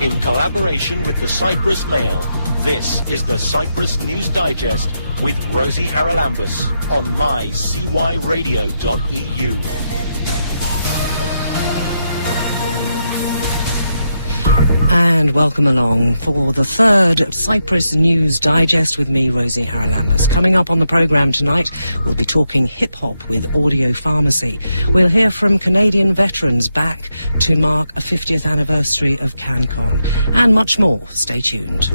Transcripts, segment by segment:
in collaboration with the Cyprus Mail. This is the Cyprus News Digest with Rosie Charalambous on mycyradio.eu. And welcome along for the third Cyprus News Digest with me, Rosie Charalambous. Coming up on the programme tonight, we'll be talking hip-hop with Audiopharmacy. We'll hear from Canadian veterans back to mark a 50th anniversary of CanCon. And much more. Stay tuned.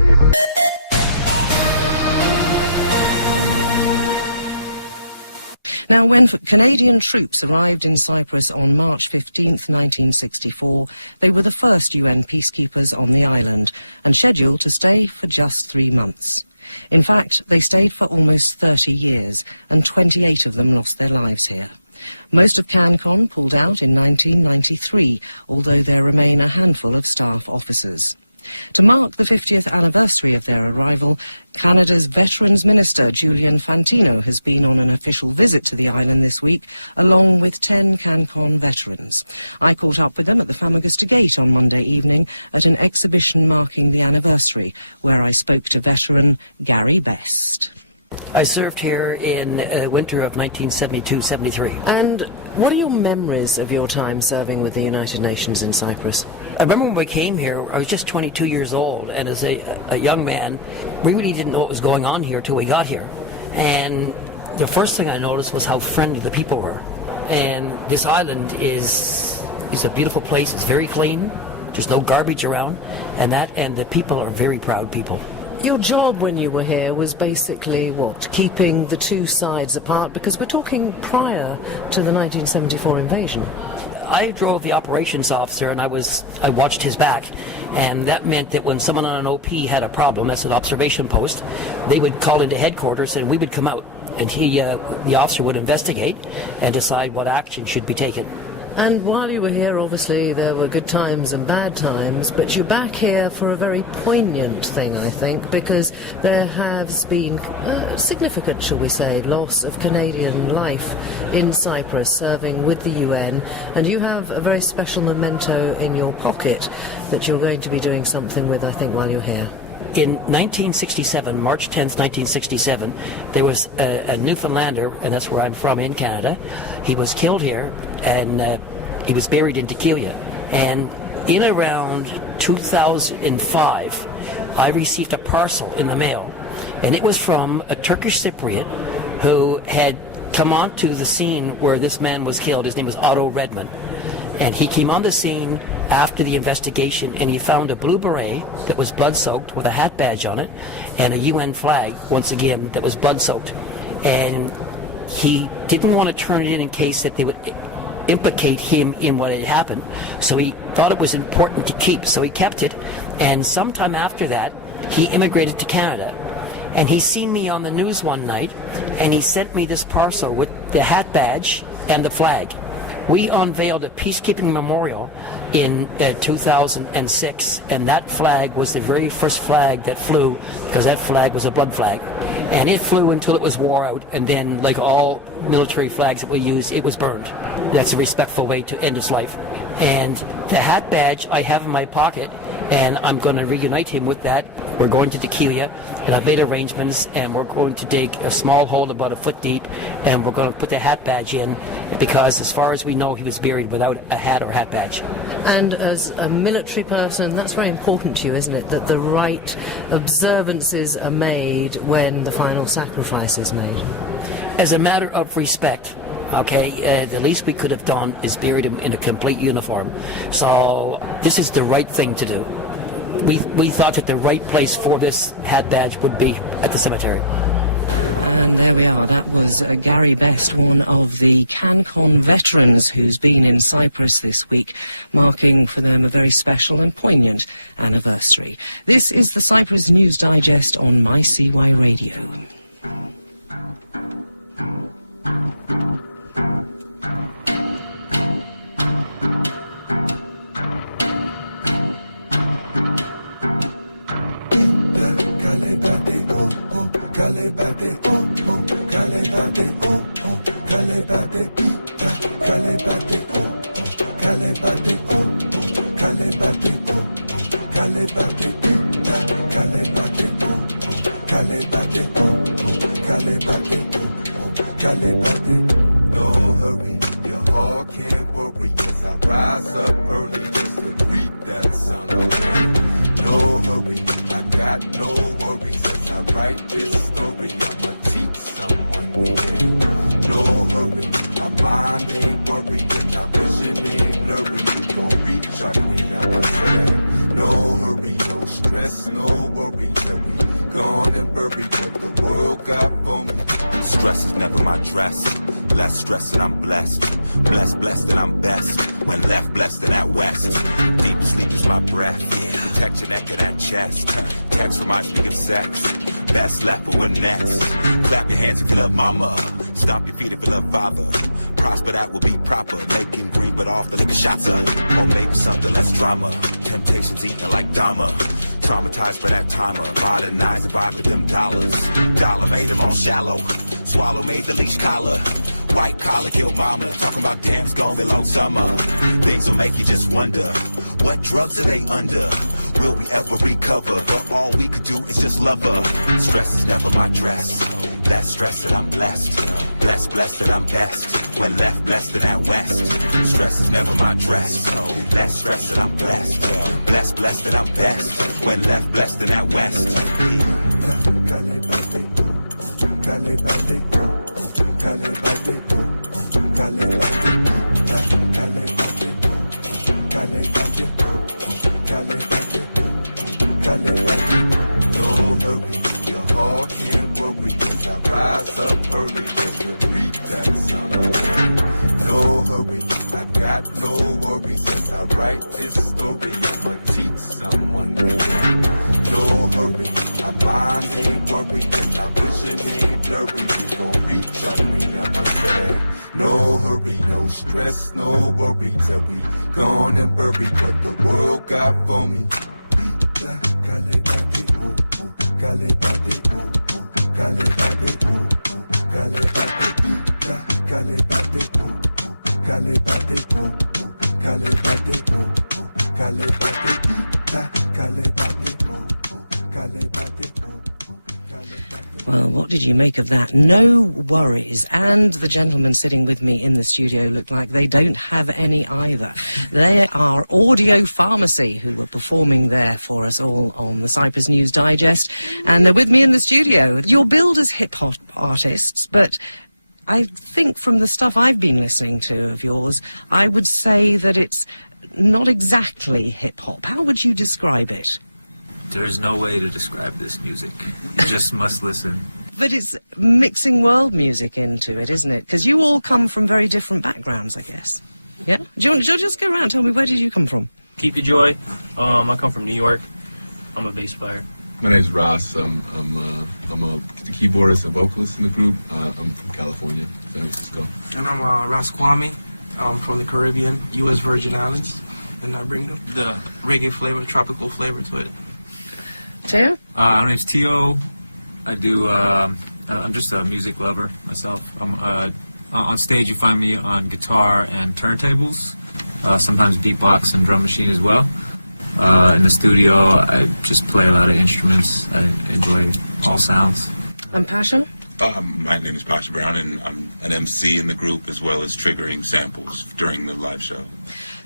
Now, when Canadian troops arrived in Cyprus on March 15th, 1964, they were the first UN peacekeepers on the island and scheduled to stay for just 3 months. In fact, they stayed for almost 30 years, and 28 of them lost their lives here. Most of CanCon pulled out in 1993, although there remain a handful of staff officers. To mark the 50th anniversary of their arrival, Canada's Veterans Minister, Julian Fantino, has been on an official visit to the island this week, along with 10 CanCon veterans. I caught up with them at the Famagusta Gate on Monday evening at an exhibition marking the anniversary, where I spoke to veteran Gary Best. I served here in winter of 1972-73. And what are your memories of your time serving with the United Nations in Cyprus? I remember when we came here, I was just 22 years old, and as a young man, we really didn't know what was going on here till we got here. And the first thing I noticed was how friendly the people were. And this island is a beautiful place. It's very clean. There's no garbage around, and the people are very proud people. Your job when you were here was basically, what, keeping the two sides apart? Because we're talking prior to the 1974 invasion. I drove the operations officer, and I watched his back, and that meant that when someone on an OP had a problem, that's an observation post, they would call into headquarters and we would come out, and the officer would investigate and decide what action should be taken. And while you were here, obviously, there were good times and bad times, but you're back here for a very poignant thing, I think, because there has been a significant, shall we say, loss of Canadian life in Cyprus, serving with the UN, and you have a very special memento in your pocket that you're going to be doing something with, I think, while you're here. In 1967, March 10th, 1967, there was a Newfoundlander, and that's where I'm from in Canada. He was killed here, and he was buried in Tequila. And in around 2005, I received a parcel in the mail, and it was from a Turkish Cypriot who had come onto the scene where this man was killed. His name was Otto Redman. And he came on the scene after the investigation, and he found a blue beret that was blood-soaked with a hat badge on it and a UN flag, once again, that was blood-soaked. And he didn't want to turn it in case that they would implicate him in what had happened. So he thought it was important to keep, so he kept it. And sometime after that, he immigrated to Canada. And he seen me on the news one night, and he sent me this parcel with the hat badge and the flag. We unveiled a peacekeeping memorial in 2006, and that flag was the very first flag that flew, because that flag was a blood flag. And it flew until it was wore out, and then, like all military flags that we use, it was burned. That's a respectful way to end its life. And the hat badge I have in my pocket, and I'm going to reunite him with that. We're going to Tequila, and I've made arrangements, and we're going to dig a small hole about a foot deep, and we're going to put the hat badge in, because as far as we know, he was buried without a hat or hat badge. And as a military person, that's very important to you, isn't it, that the right observances are made when the final sacrifice is made? As a matter of respect, okay, the least we could have done is buried him in a complete uniform. So this is the right thing to do. We thought that the right place for this hat badge would be at the cemetery. And there we are. That was Gary Best, one of the CanCon veterans who's been in Cyprus this week, marking for them a very special and poignant anniversary. This is the Cyprus News Digest on MyCY Radio. No hurry, your heart can't worry as I rise up early just to greet that sun again. No hurry, I got no worries as I write this story. I'ma teach someone we can. No hurry, our mind ain't worried and our vision ain't blurry. We gon' reach our queen, I'ma say. No hurry, no stress, no worry till we gone and buried what the world got for me. Stress is never my dress. Less stress and I'm blessed. Blessed and I'm best. When left, blessed in that west. Deep sleep is my breath. Protect your neck and that chest. Text reminds me of sex. Best left for when next. Clap your hands if you love mama. Stomp your feet if you love father. Prosper, that will be proper. Making green but off the liquor shots up. Or maybe something less drama. Temptations eating like Dharma. Traumatized by that timer. Modernized the vibe with them dollars. Dollar made them all shallow. Swallow made the leash collar. White collar killed mama. Talking about damn, it's gonna be long summer. Things will make you just wonder. What drugs are they under? Will we ever recover? But all we could do is just love her. Stress is never my dress. Less stress and I'm blessed. Blessed and I'm best. When left, blessed in that west. Stress is never my dress. Less stress and I'm blessed. Blessed and I'm best. When left, blessed in that west. No hurry, your heart can't worry as I rise up early just to greet that sun again. No hurry, I got no worries as I write this story. I'ma teach someone we can. No hurry, our mind ain't worried and our vision ain't blurry. We gon' reach our queen, I'ma say. No hurry, no stress, no worry till we gone and buried what the world got for me. Well, what did you make of that? No worries. And the gentlemen sitting with me in the studio look like they don't have any either. They are Audiopharmacy, who were performing there for us all on the Cyprus News Digest. And they're with me in the studio. You're billed as hip-hop artists, but I think from the stuff I've been listening to of yours, I would say that it's not exactly hip-hop. How would you describe it? There is no way to describe this music. You just must listen. But it's mixing world music into it, isn't it? Because you all come from very different backgrounds, I guess. Yeah? Do you want to just go around? Tell me, where did you come from? Keep Your Joy. I come from New York. I'm a bass player. My name's Ross. I'm the keyboardist and vocalist in the group. I'm from California, San Francisco. And I'm Ras Kwame. I'm from the Caribbean, U.S. Virgin Islands. And I bring the reggae flavor, tropical flavor to it. Teo? My name's Tio. I do. I'm just a music lover myself. I'm on stage. You find me on guitar and turntables. Sometimes beatbox and drum machine as well. In the studio, I just play a lot of instruments. I enjoy all sounds. And Pasha? My name is Pasha Brown, and I'm an MC in the group as well as triggering samples during the live show.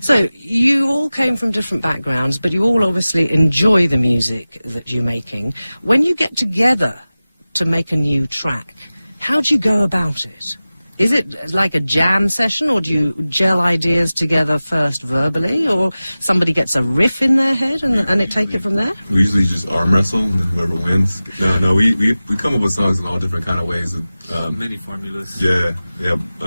So, you all came from different backgrounds, but you all obviously enjoy the music that you're making. When you get together to make a new track, how do you go about it? Is it like a jam session, or do you gel ideas together first verbally, or somebody gets a riff in their head and it take it from there? We usually just arm wrestle, and whoever wins. No, we come up with songs in all different kind of ways. Many formulas. Yeah.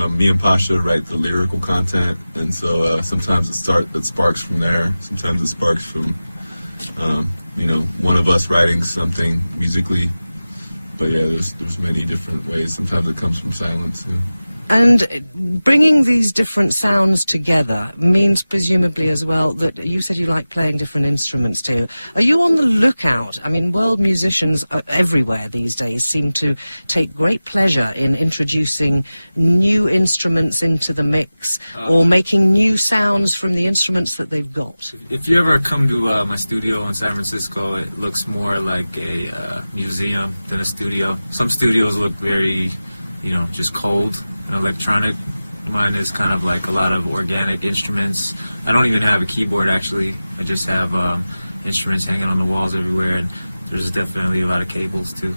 Me and Pasha write the lyrical content, and so sometimes it sparks from there. Sometimes it sparks from, one of us writing something musically. But yeah, there's many different ways. Sometimes it comes from silence. Yeah. And bringing these different sounds together means presumably as well that you said you like playing different instruments too. Are you on the lookout? I mean, world musicians everywhere these days seem to take great pleasure in introducing new instruments into the mix or making new sounds from the instruments that they've got. If you ever come to my studio in San Francisco, it looks more like a museum than a studio. Some studios look very, just cold and electronic. Mine is kind of like a lot of organic instruments. I don't even have a keyboard, actually. I just have instruments hanging on the walls everywhere, and there's definitely a lot of cables too.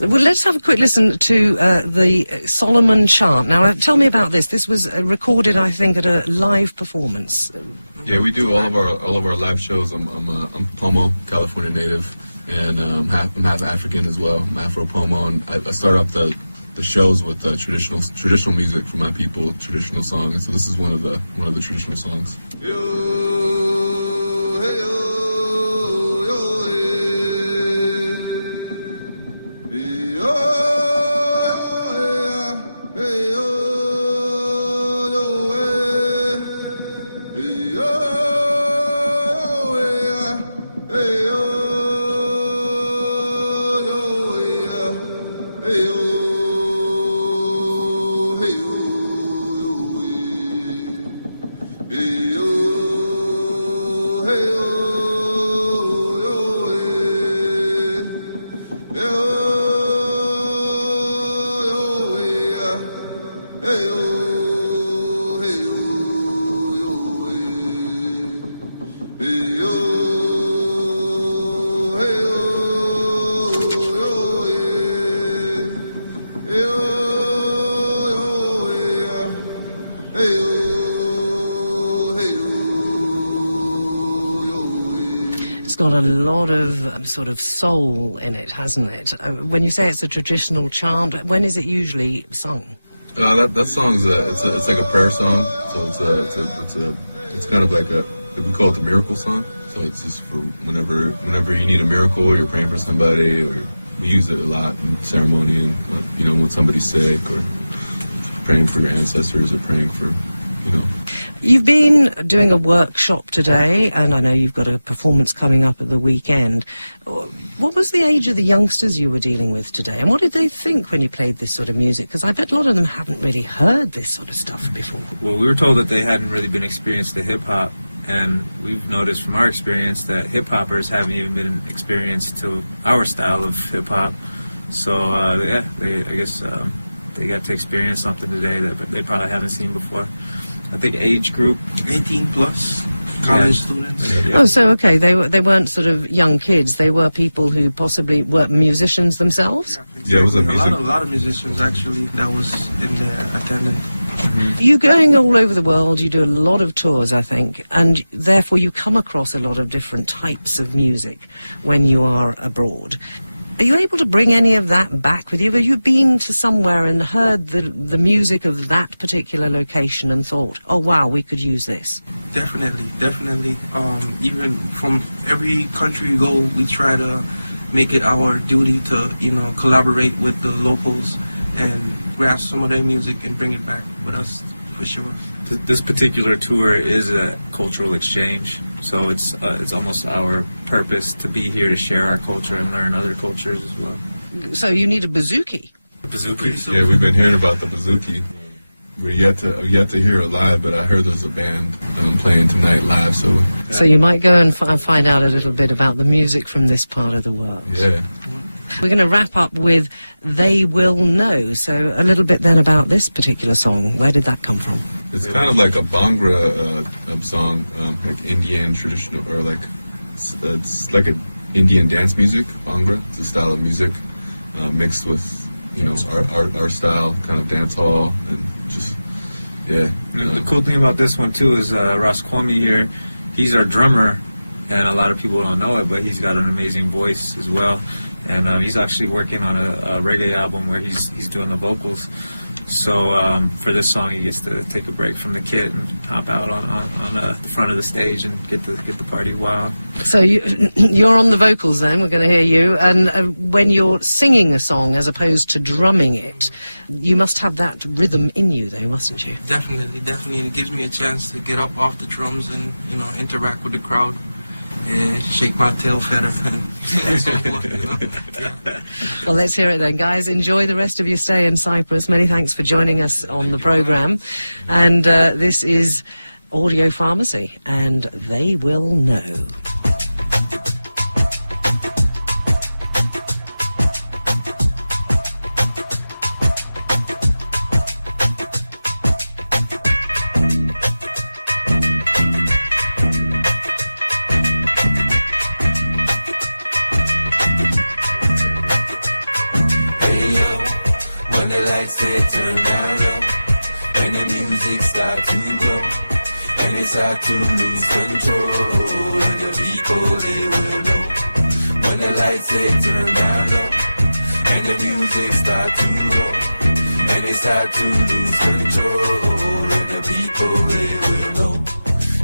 Well, let's have a quick listen to the Solomon chant. Now, tell me about this. This was recorded, I think, at a live performance. Yeah, we do all of our live shows. I'm Pomo, California native, and I'm half African as well. I'm Afro Pomo, and I start off the shows with traditional music from my people, traditional songs. So this is one of the traditional songs. Got a lot of sort of soul in it, hasn't it? When you say it's a traditional chant, when is it usually sung? That song's it's like a prayer song. So it's kind of like we call it the miracle song. So it's just for whenever you need a miracle, or you're praying for somebody, or we use it a lot in ceremony, and when somebody's sick, or praying for your ancestors, or praying for You've been doing a workshop today, and I know you've got a performance coming up at the weekend. What was the age of the youngsters you were dealing with today, and what did they think when you played this sort of music? Because I bet a lot of them haven't really heard this sort of stuff before. Well, we were told that they hadn't really been experienced to hip-hop, and we've noticed from our experience that hip-hoppers haven't even been experienced to our style of hip-hop. So, I guess they got to experience something today that they probably haven't seen before. I think age group 18 plus, college students. Yeah. Oh, so okay, they weren't sort of young kids. They were people who possibly were musicians themselves. Yeah, exactly. It was a lot of musicians actually that was in there attending. Mm-hmm. You're going all over the world. You do a lot of tours, I think, and therefore you come across a lot of different types of music when you are abroad. Are you able to bring any of that back with you? Have you been to somewhere and heard the music of that particular location and thought, oh wow, we could use this? Definitely. Even from every country we go, we try to make it our duty to, collaborate with the locals and grasp some of their music and bring it back with us, for sure. This particular tour is a cultural exchange, so it's almost our purpose to be here to share our culture and learn other cultures as well. So you need a bouzouki. Bouzouki? Yeah, we've been hearing about the bouzouki. We're yet to hear it live, but I heard there's a band playing tonight live. So you might go and find out a little bit about the music from this part of the world. Yeah. We're going to wrap up with They Will Know. So a little bit then about this particular song. Where did that come from? It's kind of like a Bhangra song, like Indian traditional, or like it's like an Indian dance music. Bhangra, it's a style of music mixed with our style, kind of dance hall, and just The cool thing about this one too is Ross Kwame here. He's our drummer, and a lot of people don't know it, but he's got an amazing voice as well. And he's actually working on a reggae album where he's doing the vocals. So for this song, he gets to take a break from the kit and hop out on the front of the stage and get the party wild. So you're on the vocals then, we're going to hear you, and when you're singing a song as opposed to drumming it, you must have that rhythm in you though, mustn't you? Definitely. It gives me a chance to get up off the drums and, interact with the crowd and shake my tail feather and so forth, Yeah. Well, let's hear it then, guys. Enjoy the rest of your stay in Cyprus. Many thanks for joining us on the programme. And this is Audiopharmacy, and They Will Know. Say turn down low, and the music start to go, and it start to lose control, and the people they will know. When the lights say turn down low, and the music start to go, and it start to lose control, and the people they will know.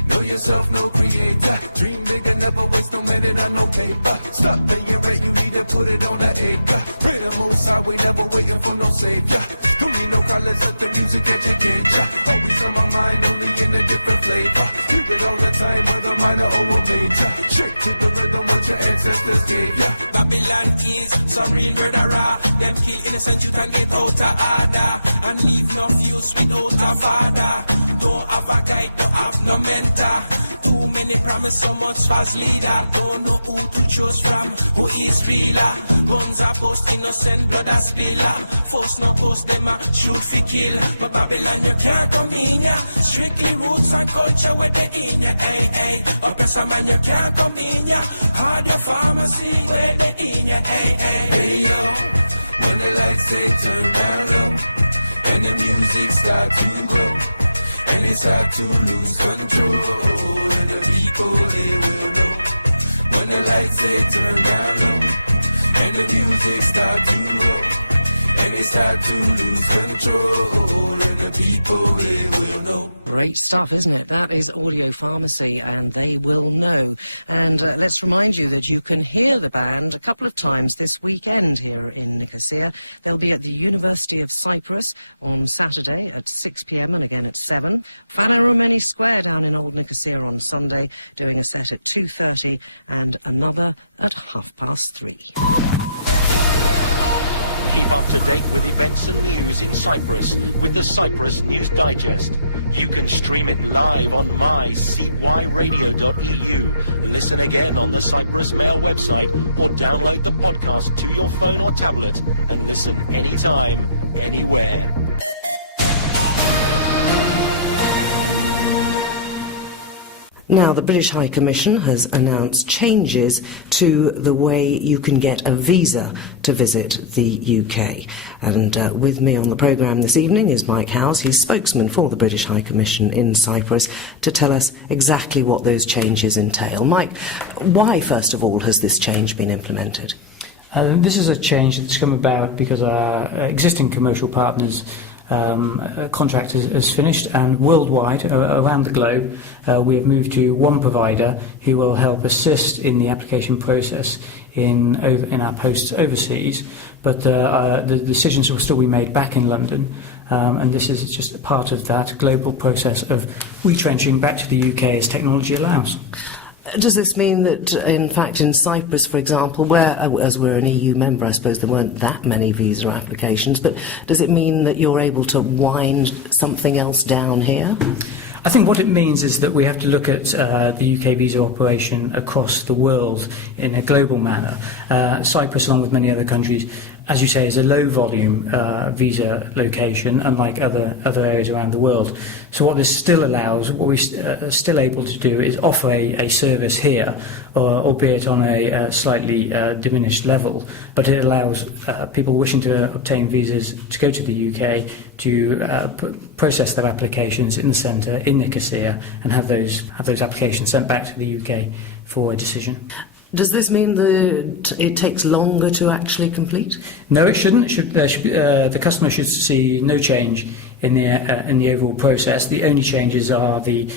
Know yourself, no creator. Dream bigger, never waste no minute on no paper. Stop paying rent, you need to put it on the acre. Pray the most high, we never waiting for no savior. Don't need no college, let the music educate ya. Always on my mind, only in a different flavor. Hear it all the time, whether minor or a major. Shake to the rhythm what your ancestors gave ya. Babylon is some real murderer. Them kill innocent youth and get out of order, and leave no fuse without a father. Don't have a guide, don't have no mentor. Too many promise, so much fast leader. Don't know who to choose from, who is realer. Guns are bust, innocent blood a spiller. Force no post, them a shoot fi kill. But Babylon you can't come in ya. Strictly roots and culture where they in ya. Ay. Oppressor man you can't come in ya. Audiopharmacy where they in ya. Ay. Hey yo, when the lights say turn down low, and the music start to go, and it start to lose control, and the people they will know. When the lights say turn down low, and the music start to go, and it start to lose control, and the people they will know. Great stuff, isn't it? That is Audiopharmacy, and They Will Know. And let's remind you that you can hear the band a couple of times this weekend here in Nicosia. They'll be at the University of Cyprus on Saturday at 6 p.m. and again at 7. Fana Roumeni Square down in Old Nicosia on Sunday, doing a set at 2:30 and another at 3:30. Keep up to date with events and news in Cyprus with the Cyprus News Digest. You can stream it live on mycyradio.eu, listen again on the Cyprus Mail website, or download the podcast to your phone or tablet and listen anytime, anywhere. Now, the British High Commission has announced changes to the way you can get a visa to visit the UK. And with me on the programme this evening is Mike Howes. He's spokesman for the British High Commission in Cyprus, to tell us exactly what those changes entail. Mike, why, first of all, has this change been implemented? This is a change that's come about because our existing commercial partners contract has finished, and worldwide, around the globe, we have moved to one provider who will help assist in the application process in our posts overseas, but the decisions will still be made back in London, and this is just a part of that global process of retrenching back to the UK as technology allows. Does this mean that, in fact, in Cyprus, for example, where, as we're an EU member, I suppose there weren't that many visa applications, but does it mean that you're able to wind something else down here? I think what it means is that we have to look at the UK visa operation across the world in a global manner. Cyprus, along with many other countries, as you say, is a low-volume visa location, unlike other areas around the world. So what this still allows, what we're still able to do, is offer a service here, albeit on a slightly diminished level. But it allows people wishing to obtain visas to go to the UK to process their applications in the centre, in Nicosia, and have those applications sent back to the UK for a decision. Does this mean that it takes longer to actually complete? No, it shouldn't. The customer should see no change in the overall process. The only changes are the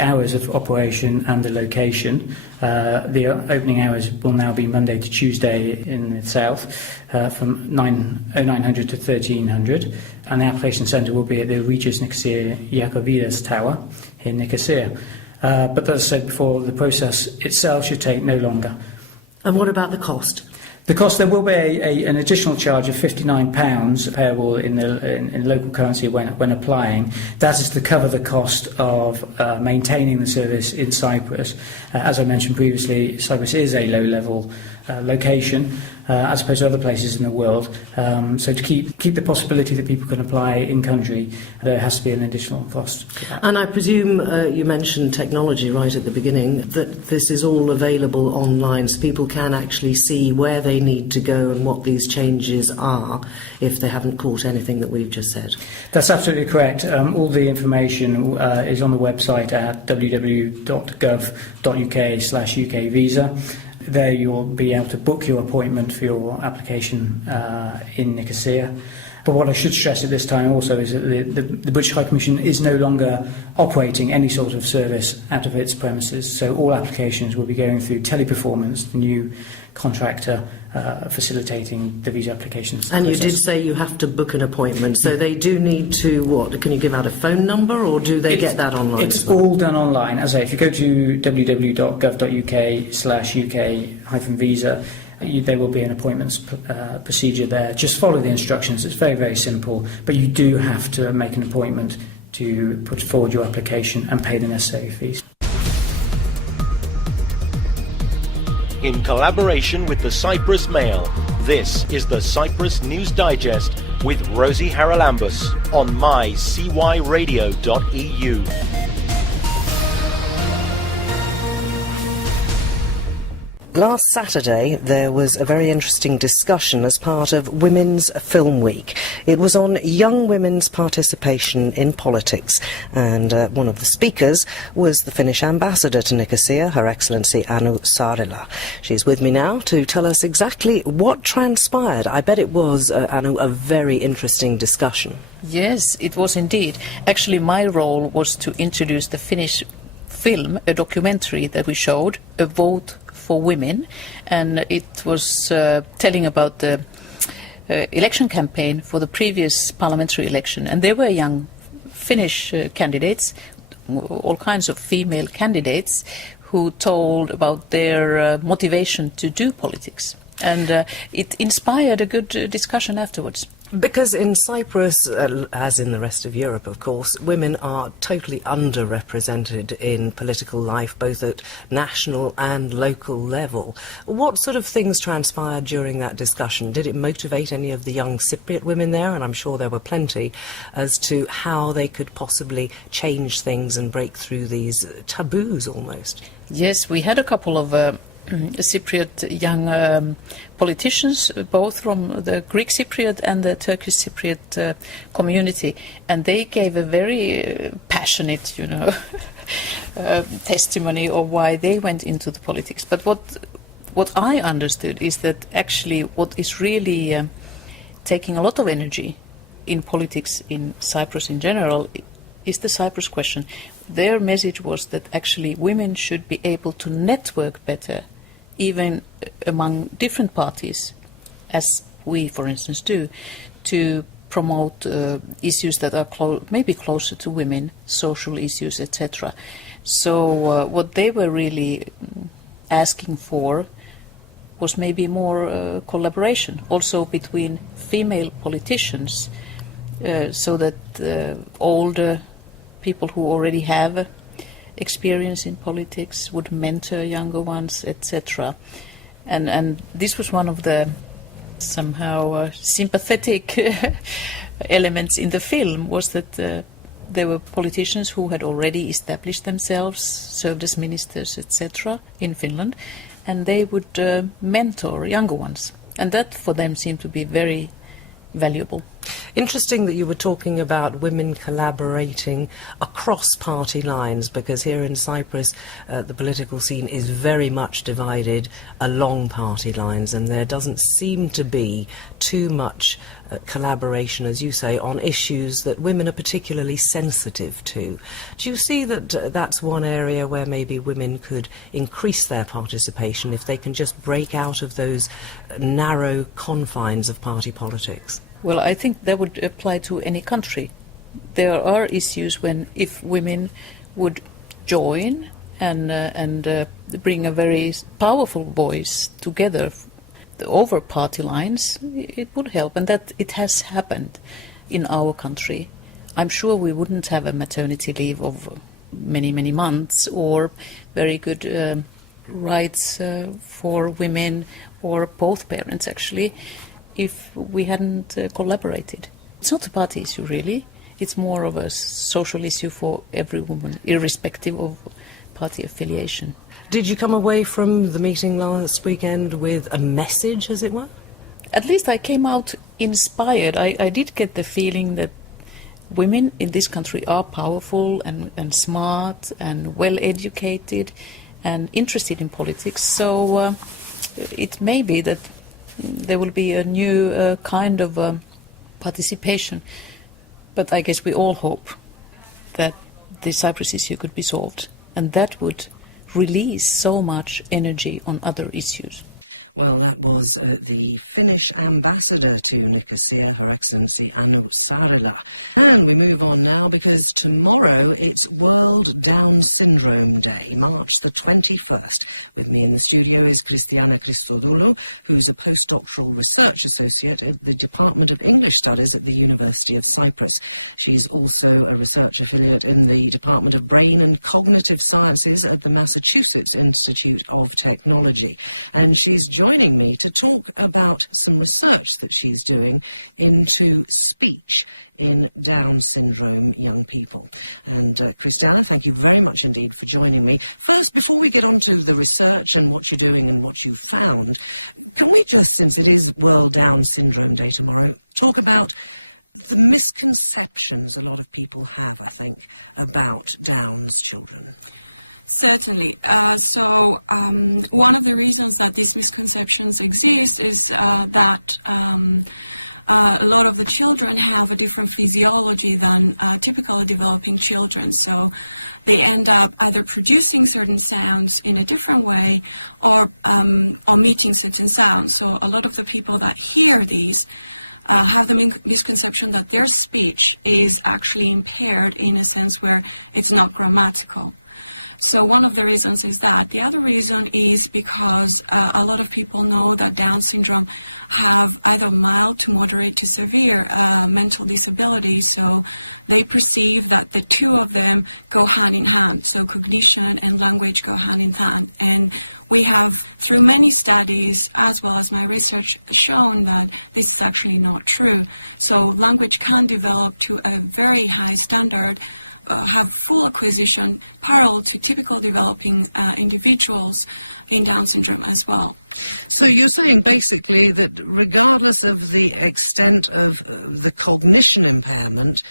hours of operation and the location. The opening hours will now be Monday to Tuesday in the south, from 0900 to 1300, and the application centre will be at the Regis Nicosia Iacovides Tower in Nicosia. But as I said before, the process itself should take no longer. And what about the cost? The cost, there will be an additional charge of £59 payable in local currency when applying. That is to cover the cost of maintaining the service in Cyprus. As I mentioned previously, Cyprus is a low-level location as opposed to other places in the world. So to keep the possibility that people can apply in country, there has to be an additional cost. And I presume you mentioned technology right at the beginning, that this is all available online, so people can actually see where they need to go and what these changes are if they haven't caught anything that we've just said. That's absolutely correct. All the information is on the website at www.gov.uk/UK visa. There you'll be able to book your appointment for your application in Nicosia. But what I should stress at this time also is that the British High Commission is no longer operating any sort of service out of its premises. So all applications will be going through Teleperformance, the new contractor facilitating the visa applications. And you did say you have to book an appointment, so they do need to, what, can you give out a phone number, or do they get that online? It's all done online. As I say, if you go to www.gov.uk/UK-visa, there will be an appointments procedure there. Just follow the instructions. It's very, very simple, but you do have to make an appointment to put forward your application and pay the necessary fees. In collaboration with the Cyprus Mail, this is the Cyprus News Digest with Rosie Charalambous on mycyradio.eu. Last Saturday, there was a very interesting discussion as part of Women's Film Week. It was on young women's participation in politics, and one of the speakers was the Finnish ambassador to Nicosia, Her Excellency Anu Saarela. She's with me now to tell us exactly what transpired. I bet it was, Anu, a very interesting discussion. Yes, it was indeed. Actually, my role was to introduce the Finnish film, a documentary that we showed, A Vote for Women, and it was telling about the election campaign for the previous parliamentary election, and there were young Finnish candidates, all kinds of female candidates, who told about their motivation to do politics, and it inspired a good discussion afterwards. Because in Cyprus, as in the rest of Europe, of course, women are totally underrepresented in political life, both at national and local level. What sort of things transpired during that discussion? Did it motivate any of the young Cypriot women there, and I'm sure there were plenty, as to how they could possibly change things and break through these taboos almost? Yes, we had a couple of Cypriot young politicians, both from the Greek Cypriot and the Turkish Cypriot community, and they gave a very passionate, testimony of why they went into the politics. But what I understood is that actually what is really taking a lot of energy in politics in Cyprus in general is the Cyprus question. Their message was that actually women should be able to network better, even among different parties, as we, for instance, do, to promote issues that are maybe closer to women, social issues, etc. So what they were really asking for was maybe more collaboration, also between female politicians, so that older people who already have experience in politics would mentor younger ones, etc. And this was one of the somehow sympathetic elements in the film, was that there were politicians who had already established themselves, served as ministers, etc. in Finland, and they would mentor younger ones. And that for them seemed to be very valuable. Interesting that you were talking about women collaborating across party lines, because here in Cyprus the political scene is very much divided along party lines, and there doesn't seem to be too much collaboration, as you say, on issues that women are particularly sensitive to. Do you see that that's one area where maybe women could increase their participation if they can just break out of those narrow confines of party politics? Well, I think that would apply to any country. There are issues when, if women would join and bring a very powerful voice together over party lines, it would help, and that it has happened in our country. I'm sure we wouldn't have a maternity leave of many, many months, or very good rights for women, or both parents actually, if we hadn't collaborated. It's not a party issue really, it's more of a social issue for every woman, irrespective of party affiliation. Did you come away from the meeting last weekend with a message, as it were? At least I came out inspired. I did get the feeling that women in this country are powerful and smart and well educated and interested in politics. So it may be that there will be a new kind of participation. But I guess we all hope that the Cyprus issue could be solved, and that would release so much energy on other issues. Well, that was the Finnish ambassador to Nicosia, Her Excellency Anu Saarela. And we move on now, because tomorrow it's World Down Syndrome Day, March the 21st. With me in the studio is Christiana Christodoulou, who's a postdoctoral research associate at the Department of English Studies at the University of Cyprus. She's also a research affiliate in the Department of Brain and Cognitive Sciences at the Massachusetts Institute of Technology. And she's joining me to talk about some research that she's doing into speech in Down syndrome young people. And Christiana, thank you very much indeed for joining me. First, before we get on to the research and what you're doing and what you found, can we just, since it is World Down Syndrome Day tomorrow, talk about the misconceptions a lot of people have, I think, about Down's children? Certainly. So one of the reasons that these misconceptions exist is that a lot of the children have a different physiology than typically developing children. So they end up either producing certain sounds in a different way or omitting certain sounds. So a lot of the people that hear these have the misconception that their speech is actually impaired in a sense where it's not grammatical. So one of the reasons is that. The other reason is because a lot of people know that Down syndrome have either mild to moderate to severe mental disability, so they perceive that the two of them go hand in hand. So cognition and language go hand in hand. And we have, through many studies, as well as my research, shown that this is actually not true. So language can develop to a very high standard, have full acquisition parallel to typical developing individuals in Down syndrome as well. So you're saying basically that regardless of the extent of the cognition impairment,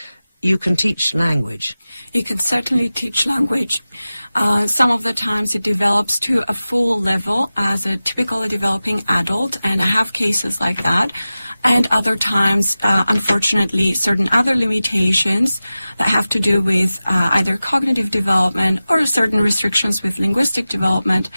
you can teach language? You can certainly teach language. Some of the times it develops to a full level as a typically developing adult, and I have cases like that. And other times, unfortunately, certain other limitations that have to do with either cognitive development or certain restrictions with linguistic development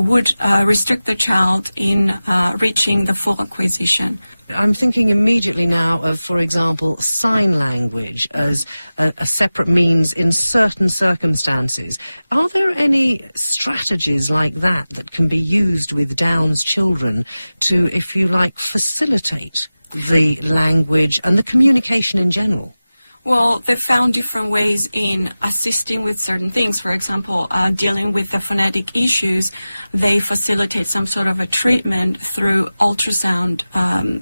would restrict the child in reaching the full acquisition. I'm thinking immediately now of, for example, sign language as a separate means in certain circumstances. Are there any strategies like that that can be used with Down's children to, if you like, facilitate the language and the communication in general? Well, they found different ways in assisting with certain things. For example, dealing with the phonetic issues, they facilitate some sort of a treatment through ultrasound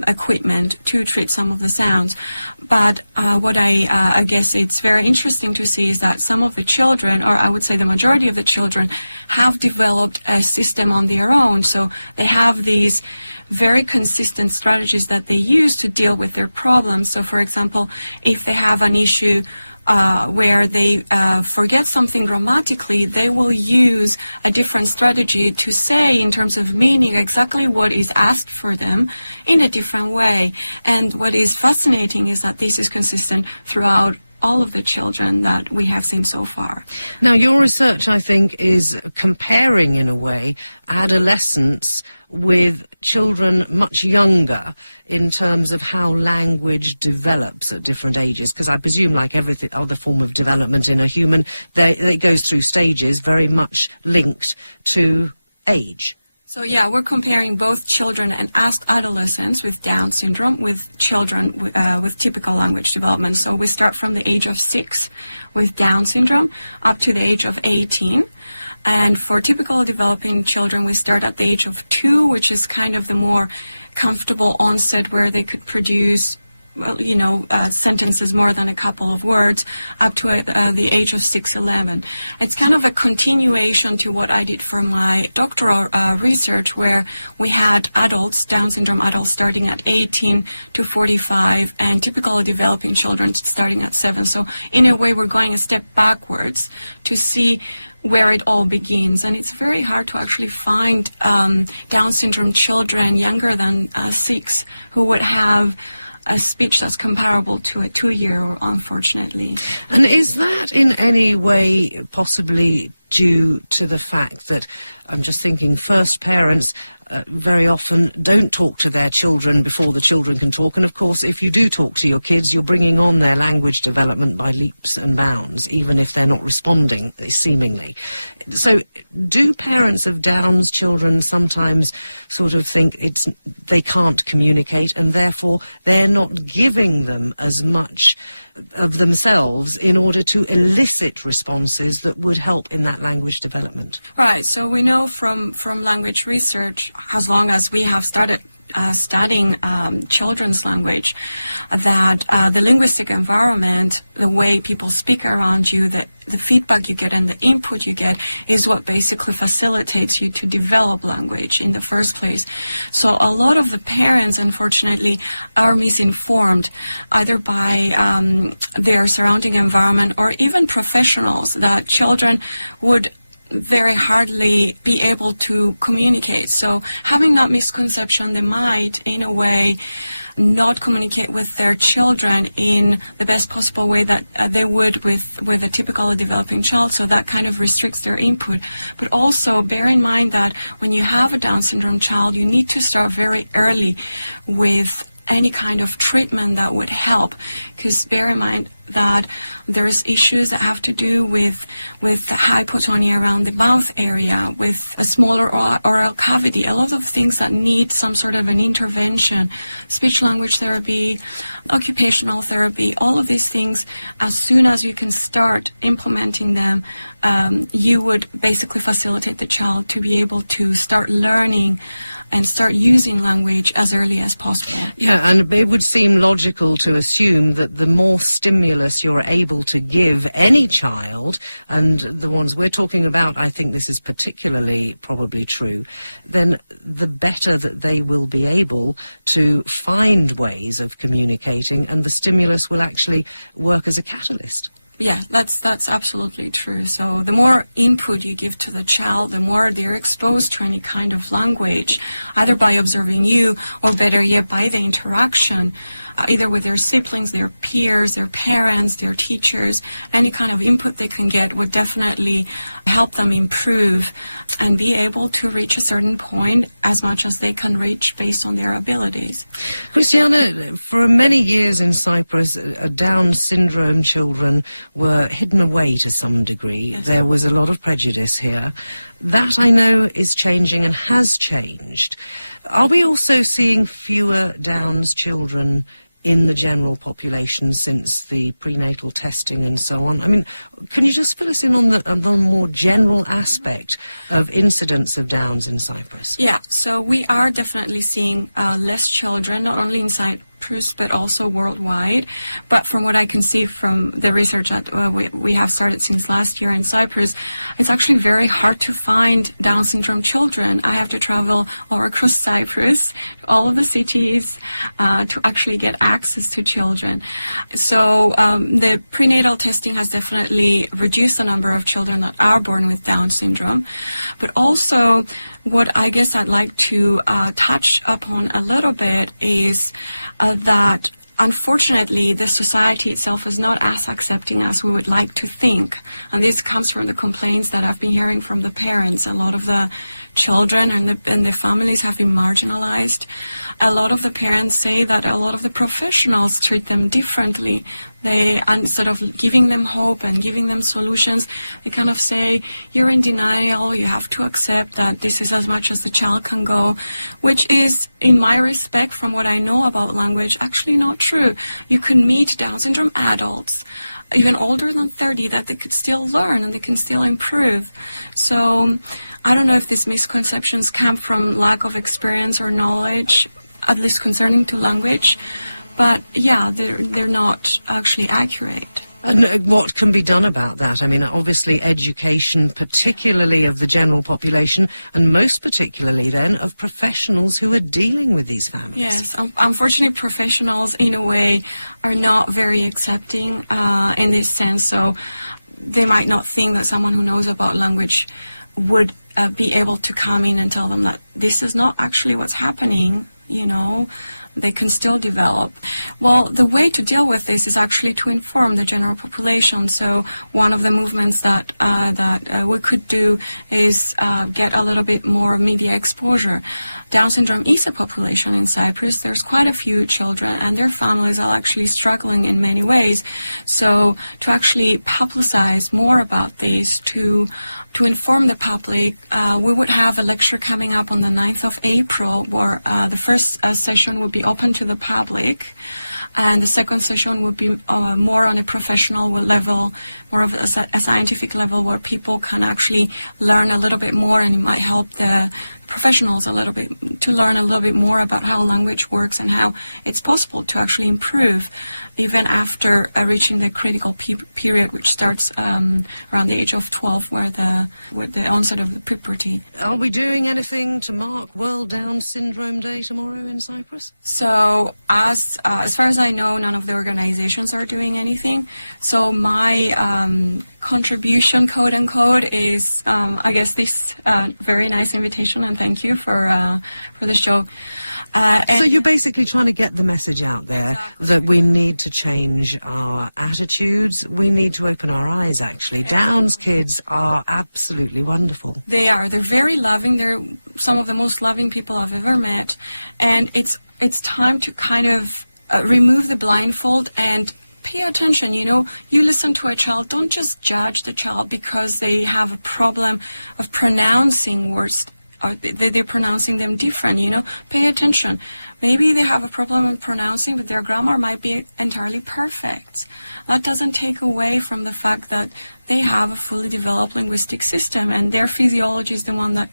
equipment to treat some of the sounds. But what I guess it's very interesting to see is that some of the children, or I would say the majority of the children, have developed a system on their own. So they have these very consistent strategies that they use to deal with their problems. So, for example, if they have an issue where they forget something grammatically, they will use a different strategy to say, in terms of meaning, exactly what is asked for them in a different way. And what is fascinating is that this is consistent throughout all of the children that we have seen so far. Now, your research, I think, is comparing, in a way, adolescence with children much younger in terms of how language develops at different ages, because I presume, like every other form of development in a human, it goes through stages very much linked to age. So yeah, we're comparing both children and adolescents with Down syndrome with children with typical language development. So we start from the age of 6 with Down syndrome up to the age of 18. And for typical developing children, we start at the age of 2, which is kind of the more comfortable onset where they could produce sentences more than a couple of words, up to the age of 6-11. It's kind of a continuation to what I did for my doctoral research, where we had adults, Down syndrome adults, starting at 18 to 45, and typical developing children starting at 7. So in a way, we're going a step backwards to see where it all begins. And it's very hard to actually find Down syndrome children younger than 6 who would have a speech that's comparable to a 2-year-old, unfortunately. And is that in any way possibly due to the fact that, I'm just thinking, first parents very often don't talk to their children before the children can talk, and of course if you do talk to your kids, you're bringing on their language development by leaps and bounds, even if they're not responding, seemingly. So do parents of Down's children sometimes sort of think they can't communicate, and therefore they're not giving them as much of themselves in order to elicit responses that would help in that language development? Right, so we know from language research, as long as we have started studying children's language, that the linguistic environment, the way people speak around you, the feedback you get and the input you get is what basically facilitates you to develop language in the first place. So a lot of the parents, unfortunately, are misinformed either by their surrounding environment or even professionals, that children would very hardly be able to communicate. So having that misconception, they might, in a way, not communicate with their children in the best possible way that they would with a typical developing child. So that kind of restricts their input. But also bear in mind that when you have a Down syndrome child, you need to start very early with any kind of treatment that would help, because bear in mind that there's issues that have to do with hypotonia around the mouth area, with a smaller oral cavity, a lot of things that need some sort of an intervention, speech language therapy, occupational therapy, all of these things. As soon as you can start implementing them, you would basically facilitate the child to be able to start learning and start using language as early as possible. Yeah, and it would seem logical to assume that the more stimulus you're able to give any child, and the ones we're talking about, I think this is particularly probably true, then the better that they will be able to find ways of communicating, and the stimulus will actually work as a catalyst. Yeah, that's absolutely true. So the more input you give to the child, the more they're exposed to any kind of language, either by observing you or better yet by the interaction, either with their siblings, their peers, their parents, their teachers. Any kind of input they can get would definitely help them improve and be able to reach a certain point as much as they can reach based on their abilities. Christiana, for many years in Cyprus, Down syndrome children were hidden away to some degree. Yes. There was a lot of prejudice here. That, I know, is changing and has changed. Are we also seeing fewer Down's children in the general population since the prenatal testing and so on? I mean, can you just fill us in on the more general aspect of incidence of Downs in Cyprus? Yeah, so we are definitely seeing less children, not only in Cyprus, but also worldwide. But from what I can see from the research that we have started since last year in Cyprus, it's actually very hard to find Down syndrome children. I have to travel all across Cyprus, all of the cities, to actually get access to children. So the prenatal testing has definitely reduced the number of children that are born with Down syndrome. But also, what I guess I'd like to touch upon a little bit is that unfortunately the society itself is not as accepting as we would like to think. And this comes from the complaints that I've been hearing from the parents. A lot of the children and the families have been marginalized. A lot of the parents say that a lot of the professionals treat them differently. They, instead of giving them hope and giving them solutions, they kind of say, you're in denial, you have to accept that this is as much as the child can go, which is, in my respect, from what I know about language, actually not true. You can meet Down syndrome adults, even older than 30, that they could still learn and they can still improve. So I don't know if these misconceptions come from lack of experience or knowledge, at least concerning to language. But yeah, they're not actually accurate. And what can be done about that? I mean, obviously education, particularly of the general population, and most particularly then of professionals who are dealing with these families. Yes, unfortunately professionals in a way are not very accepting in this sense. So they might not think that someone who knows about language would be able to come in and tell them that this is not actually what's happening, you know. They can still develop. Well, the way to deal with this is actually to inform the general population. So one of the movements that we could do is get a little bit more media exposure. Down syndrome is a population in Cyprus. There's quite a few children and their families are actually struggling in many ways. So to actually publicize more about this, to inform the public, we would have a lecture coming up on the 9th of April where the first session would be open to the public, and the second session would be more on a professional level, more of a scientific level, where people can actually learn a little bit more, and it might help the professionals a little bit to learn a little bit more about how language works and how it's possible to actually improve even after reaching the critical period, which starts around the age of 12, with the onset of the puberty. Are we doing anything to mark World Down Syndrome Day tomorrow in Cyprus? So as far as I know, none of the organizations are doing anything. So my contribution, quote unquote, is I guess this very nice invitation, and thank you for the show. So you're basically trying to get the message out there that we need to change our attitudes. We need to open our eyes, actually. Downs kids are absolutely wonderful. They are. They're very loving. They're some of the most loving people I've ever met. And it's time to kind of remove the blindfold and pay attention. You know, you listen to a child, don't just judge the child because they have a problem of pronouncing words, or they're pronouncing them different, you know. Pay attention. Maybe they have a problem in pronouncing, but their grammar might be entirely perfect. That doesn't take away from the fact that they have a fully developed linguistic system, and their physiology is the one that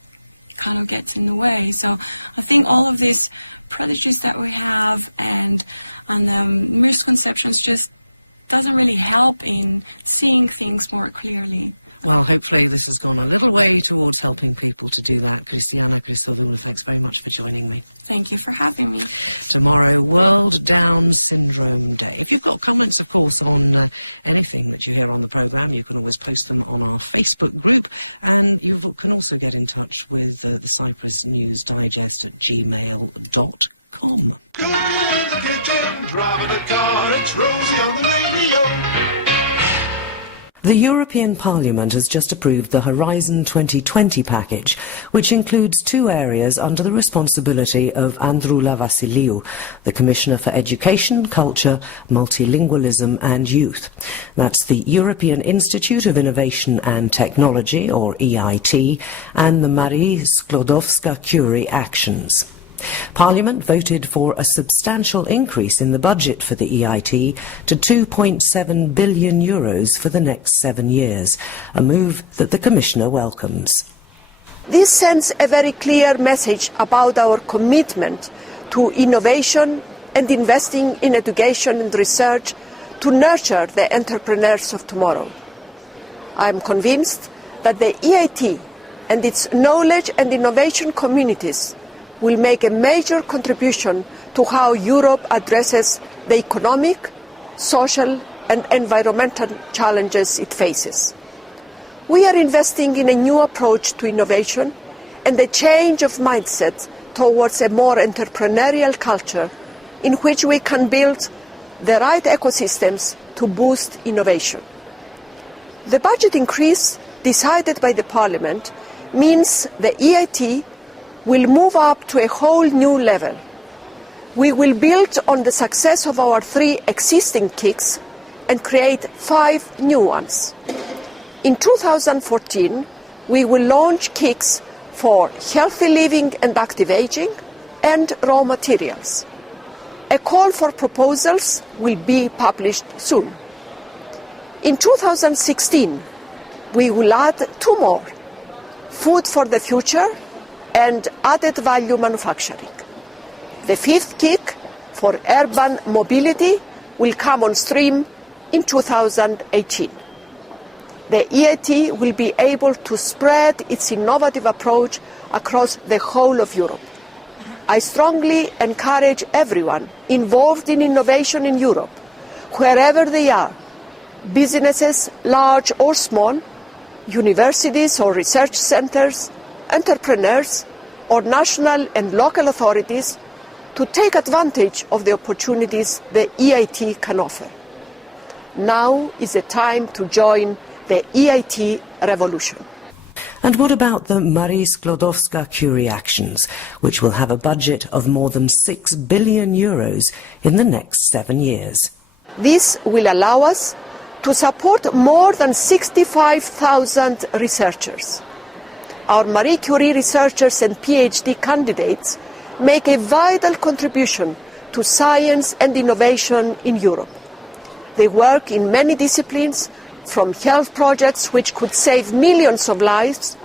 kind of gets in the way. So I think all of these prejudices that we have and the misconceptions just doesn't really help in seeing things more clearly. Well, hopefully this has gone a little way towards helping people to do that. Christiana Christodoulou, thanks very much for joining me. Thank you for having me. Tomorrow, World Down Syndrome Day. If you've got comments, of course, on anything that you hear on the programme, you can always post them on our Facebook group, and you can also get in touch with the Cyprus News Digest at gmail.com. Cooking in the kitchen, driving a car, it's Rosie on the radio. The European Parliament has just approved the Horizon 2020 package, which includes 2 areas under the responsibility of Androulla Vasiliou, the Commissioner for Education, Culture, Multilingualism and Youth. That's the European Institute of Innovation and Technology, or EIT, and the Marie Sklodowska-Curie Actions. Parliament voted for a substantial increase in the budget for the EIT to €2.7 billion for the next 7 years, a move that the Commissioner welcomes. This sends a very clear message about our commitment to innovation and investing in education and research to nurture the entrepreneurs of tomorrow. I am convinced that the EIT and its knowledge and innovation communities will make a major contribution to how Europe addresses the economic, social and environmental challenges it faces. We are investing in a new approach to innovation and a change of mindset towards a more entrepreneurial culture in which we can build the right ecosystems to boost innovation. The budget increase decided by the Parliament means the EIT will move up to a whole new level. We will build on the success of our 3 existing KICs and create 5 new ones. In 2014, we will launch KICs for healthy living and active aging and raw materials. A call for proposals will be published soon. In 2016, we will add 2 more, food for the future and added value manufacturing. The 5th KIC for urban mobility will come on stream in 2018. The EIT will be able to spread its innovative approach across the whole of Europe. I strongly encourage everyone involved in innovation in Europe, wherever they are, businesses large or small, universities or research centres, entrepreneurs or national and local authorities, to take advantage of the opportunities the EIT can offer. Now is the time to join the EIT revolution. And what about the Marie Sklodowska-Curie actions, which will have a budget of more than €6 billion in the next 7 years? This will allow us to support more than 65,000 researchers. Our Marie Curie researchers and PhD candidates make a vital contribution to science and innovation in Europe. They work in many disciplines, from health projects which could save millions of lives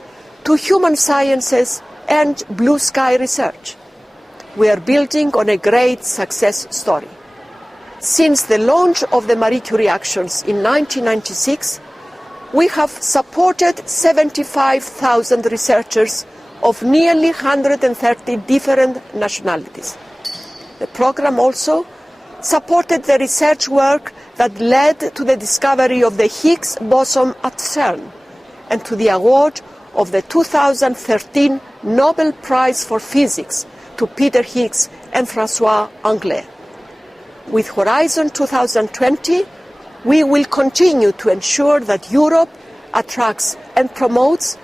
to human sciences and blue sky research. We are building on a great success story. Since the launch of the Marie Curie Actions in 1996, we have supported 75,000 researchers of nearly 130 different nationalities. The programme also supported the research work that led to the discovery of the Higgs boson at CERN and to the award of the 2013 Nobel Prize for Physics to Peter Higgs and François Anglais. With Horizon 2020, we will continue to ensure that Europe attracts and promotes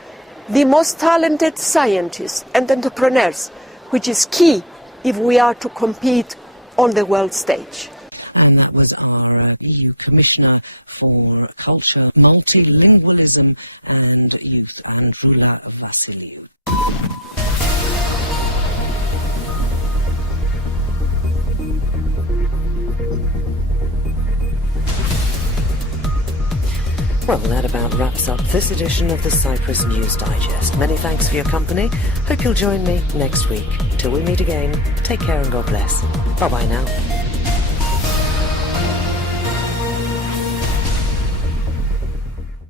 the most talented scientists and entrepreneurs, which is key if we are to compete on the world stage. And that was our EU Commissioner for Culture, Multilingualism and Youth, Androulla Vasiliou. Well, that about wraps up this edition of the Cyprus News Digest. Many thanks for your company. Hope you'll join me next week. Till we meet again, take care and God bless. Bye-bye now.